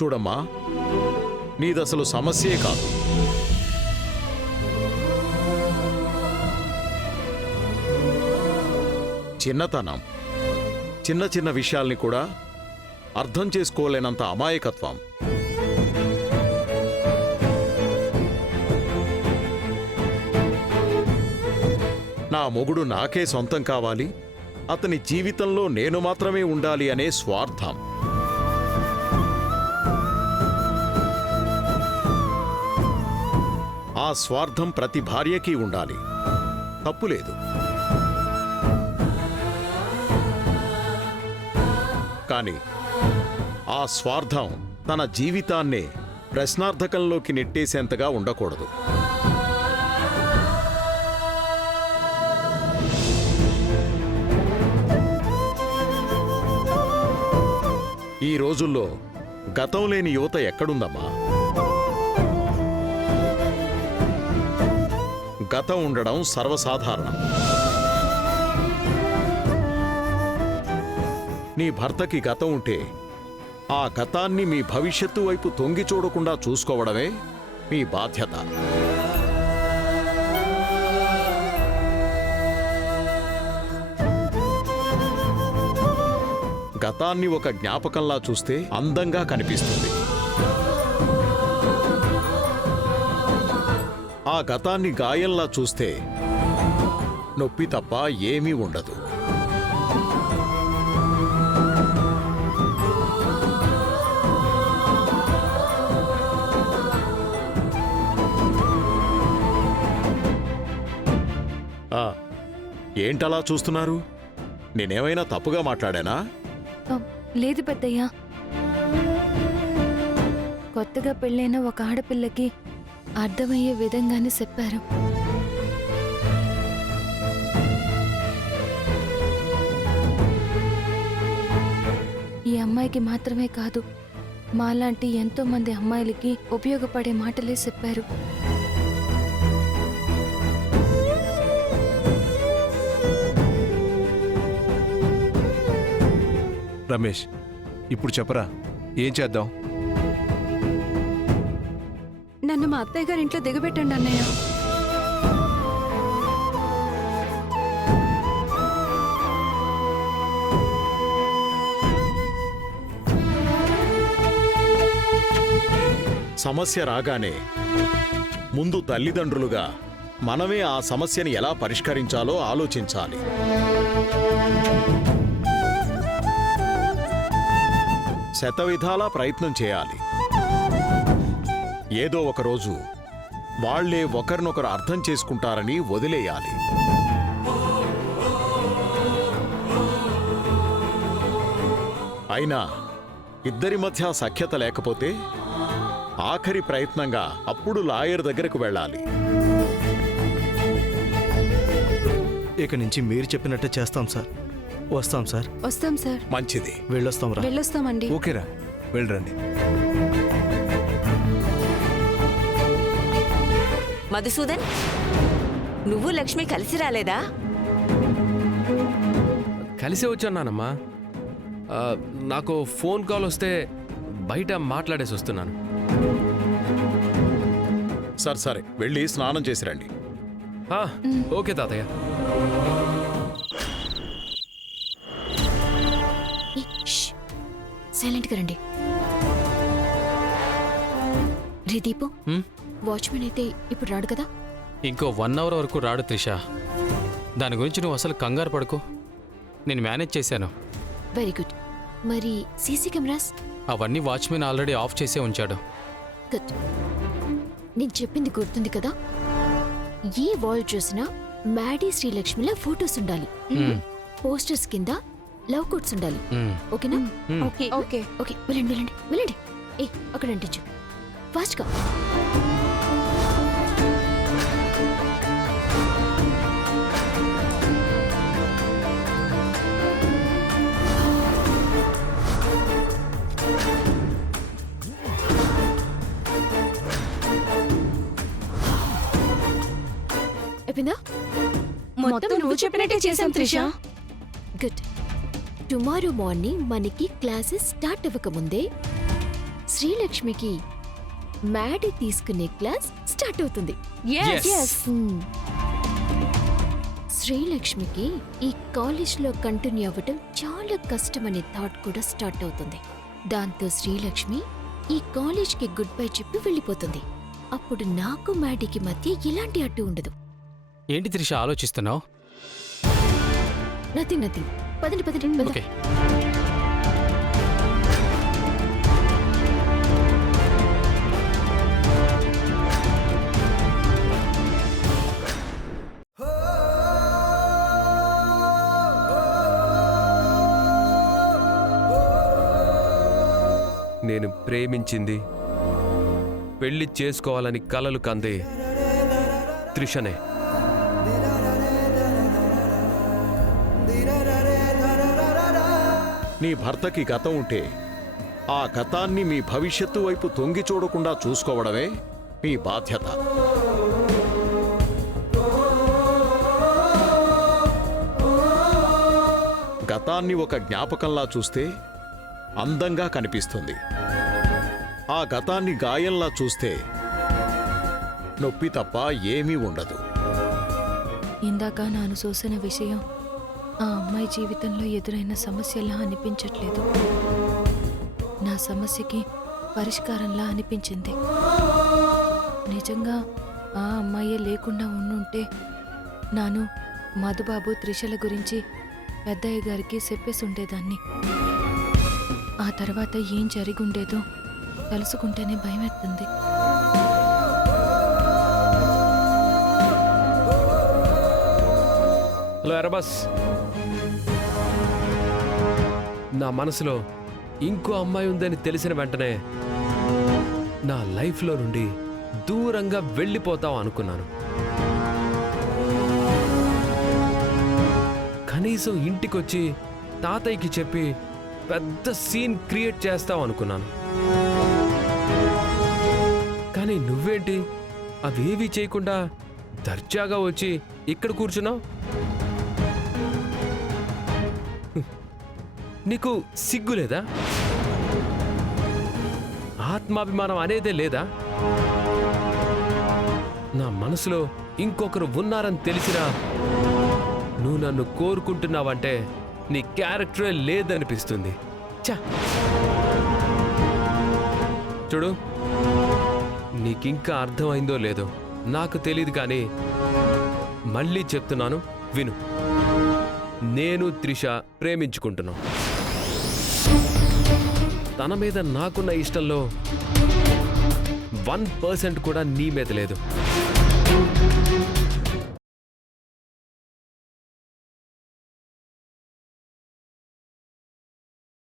చూడమ్మా, నీదసలు సమస్యే కాదు. చిన్నతనం, చిన్న చిన్న విషయాల్ని కూడా అర్థం చేసుకోలేనంత అమాయకత్వం. నా మొగుడు నాకే సొంతం కావాలి, అతని జీవితంలో నేను మాత్రమే ఉండాలి అనే స్వార్థం. ఆ స్వార్థం ప్రతి భార్యకి ఉండాలి, తప్పులేదు. కానీ ఆ స్వార్థం తన జీవితాన్నే ప్రశ్నార్థకంలోకి నెట్టేసేంతగా ఉండకూడదు. ఈ రోజుల్లో గతం లేని యువత ఎక్కడుందమ్మా? గతం ఉండడం సర్వసాధారణం. నీ భర్తకి గతం ఉంటే ఆ గతాన్ని మీ భవిష్యత్తు వైపు తొంగి చూడకుండా చూసుకోవడమే మీ బాధ్యత. గతాన్ని ఒక జ్ఞాపకంలా చూస్తే అందంగా కనిపిస్తుంది. ఆ గతాన్ని గాయంలా చూస్తే నొప్పి తప్ప ఏమీ ఉండదు. ఏంటలా చూస్తున్నారు? నేనేమైనా తప్పుగా మాట్లాడానా? లేదు పెద్దయ్య. కొత్తగా పెళ్ళైన ఒక ఆడపిల్లకి అర్థమయ్యే విధంగానే చెప్పారు. ఈ అమ్మాయికి మాత్రమే కాదు, మాలాంటి ఎంతో మంది అమ్మాయిలకి ఉపయోగపడే మాటలే చెప్పారు. రమేష్, ఇప్పుడు చెప్పరా, ఏం చేద్దాం? నన్ను మా అత్తయ్య గారి ఇంట్లో దిగబెట్టండి అన్నయ్య. సమస్య రాగానే ముందు తల్లిదండ్రులుగా మనమే ఆ సమస్యని ఎలా పరిష్కరించాలో ఆలోచించాలి. శతవిధాలా ప్రయత్నం చేయాలి. ఏదో ఒకరోజు వాళ్లే ఒకరినొకరు అర్థం చేసుకుంటారని వదిలేయాలి. అయినా ఇద్దరి మధ్య సఖ్యత లేకపోతే ఆఖరి ప్రయత్నంగా అప్పుడు లాయర్ దగ్గరకు వెళ్ళాలి. ఇక నుంచి మీరు చెప్పినట్టే చేస్తాం సార్. వస్తాం సార్. వస్తాం సార్. మంచిది, వెళ్ళొస్తాం రా. వెళ్ళొస్తామండి. ఓకేరా, వెళ్ళరండి. మధుసూదన్, నువ్వు లక్ష్మి కలిసి రాలేదా? కలిసే వచ్చానమ్మా. నాకు ఫోన్ కాల్ వస్తే బయట మాట్లాడేసి వస్తున్నాను. సరే వెళ్ళి స్నానం చేసి రండి. ఓకే తాతయ్య. సైలెంట్గా రండి. రే దీపు, వాచ్మెన్ అయితే ఇప్పుడు రాడు కదా? ఇంకో 1 అవర్ వరకు రాడు త్రిష. దాని గురించి నువ్వు అసలు కంగారు పడుకో, నేను మేనేజ్ చేశాను. Very good. మరి సీసీ కెమెరాస్? అవన్నీ వాచ్మెన్ ఆల్రెడీ ఆఫ్ చేసే ఉంచాడు. గుడ్. నేను చెప్పింది గుర్తుంది కదా? ఏ వాల్ చూసినా మ్యాడీ శ్రీలక్ష్మిలా ఫోటోస్ ఉండాలి. పోస్టర్స్ కింద లవ్ కోట్స్ ఉండాలి. ఓకేనా? Okay okay okay. వెళ్ళండి వెళ్ళండి వెళ్ళండి. ఏ అక్కడ అంటించు ఫాస్ట్గా. అయిపోయిందా? మొత్తం నువ్వు చెప్పినట్టే చేశాం త్రిష. గుడ్. టుమారో మార్నింగ్ మనకి క్లాసెస్ స్టార్ట్ అవ్వక ముందే శ్రీలక్ష్మికి మ్యాడీ తీసుకునే క్లాస్ స్టార్ట్ అవుతుంది. హ్మ్. శ్రీలక్ష్మికి ఈ కాలేజ్లో కంటిన్యూ అవ్వటం చాలా కష్టమనే థాట్ కూడా స్టార్ట్ అవుతుంది. దాంతో శ్రీలక్ష్మి ఈ కాలేజ్కి గుడ్ బై చెప్పి వెళ్ళిపోతుంది. అప్పుడు నాకు మ్యాడీకి మధ్య ఎలాంటి అడ్డు ఉండదు. ఏంటి త్రిష ఆలోచిస్తున్నావు? నథింగ్. పదండి పద. ఓకే. నేను ప్రేమించింది, పెళ్లి చేసుకోవాలని కలలు కంది త్రిషనే. నీ భర్తకి గతం ఉంటే ఆ గతాన్ని మీ భవిష్యత్తు వైపు తొంగి చూడకుండా చూసుకోవడమే మీ బాధ్యత. గతాన్ని ఒక జ్ఞాపకంలా చూస్తే అందంగా కనిపిస్తుంది. ఆ గతాన్ని గాయంలా చూస్తే నొప్పి తప్ప ఏమీ ఉండదు. ఇందాక నాను చూసిన విషయం ఆ అమ్మాయి జీవితంలో ఎదురైన సమస్యలా అనిపించట్లేదు. నా సమస్యకి పరిష్కారంలా అనిపించింది. నిజంగా ఆ అమ్మాయే లేకుండా ఉండుంటే నాను మధుబాబు త్రిషల గురించి పెద్దయ్య గారికి చెప్పేసి ఉండేదాన్ని. ఆ తర్వాత ఏం జరిగుండేదో తలుసుకుంటేనే భయమేస్తుంది. హలో ఎరబస్, నా మనసులో ఇంకో అమ్మాయి ఉందని తెలిసిన వెంటనే నా లైఫ్లో నుండి దూరంగా వెళ్ళిపోతావు అనుకున్నాను. కనీసం ఇంటికొచ్చి తాతయ్యకి చెప్పి పెద్ద సీన్ క్రియేట్ చేస్తావు అనుకున్నాను. కానీ నువ్వేంటి అవేవీ చేయకుండా దర్జాగా వచ్చి ఇక్కడ కూర్చున్నావు? నీకు సిగ్గు లేదా? ఆత్మాభిమానం అనేదే లేదా? నా మనసులో ఇంకొకరు ఉన్నారని తెలిసినా నువ్వు నన్ను కోరుకుంటున్నావంటే నీ క్యారెక్టరే లేదనిపిస్తుంది. ఛ! చూడు, నీకింకా అర్థమైందో లేదో నాకు తెలియదు, కానీ మళ్ళీ చెప్తున్నాను, విను. నేను త్రిష ప్రేమించుకుంటున్నాను. తన మీద నాకున్న ఇష్టంలో 1% కూడా నీ మీద లేదు.